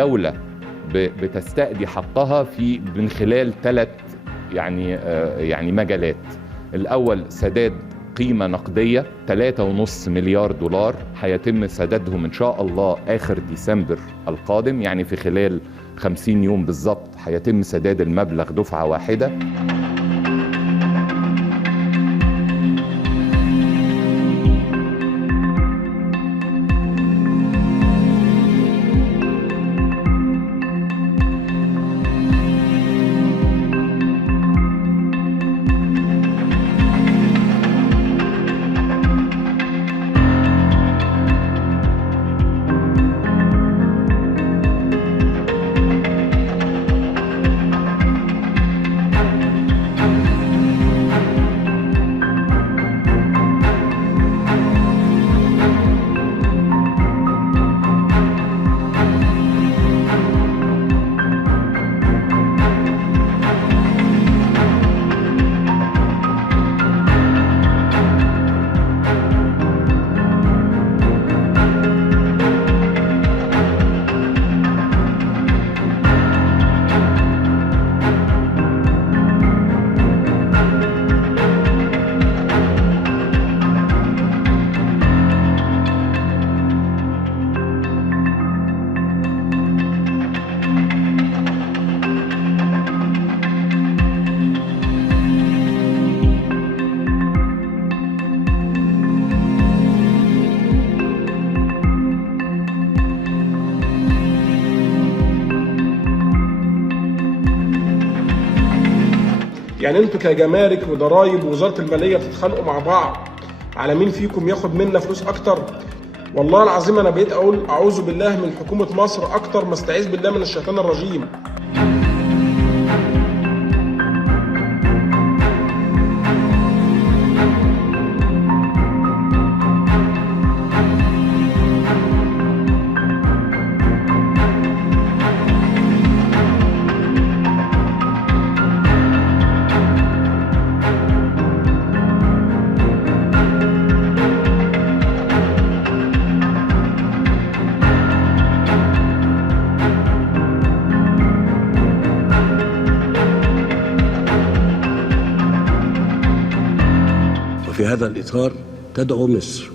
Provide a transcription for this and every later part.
الدولة بتستأدي حقها في من خلال 3 مجالات. الأول سداد قيمة نقدية 3.5 مليار دولار هيتم سدادهم إن شاء الله آخر ديسمبر القادم، يعني في خلال 50 يوم بالضبط هيتم سداد المبلغ دفعة واحدة. يعني انتوا كجمارك وضرايب ووزاره الماليه بتتخانقوا مع بعض على مين فيكم ياخد منا فلوس اكتر؟ والله العظيم انا بقيت اقول اعوذ بالله من حكومه مصر اكتر ما استعيذ بالله من الشيطان الرجيم. في هذا الإطار تدعو مصر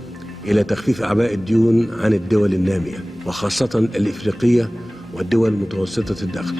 إلى تخفيف أعباء الديون عن الدول النامية وخاصة الإفريقية والدول متوسطة الدخل.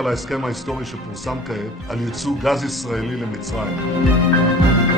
על ההסכם ההיסטורי שפורסם כעת על ייצוא גז ישראלי למצרים.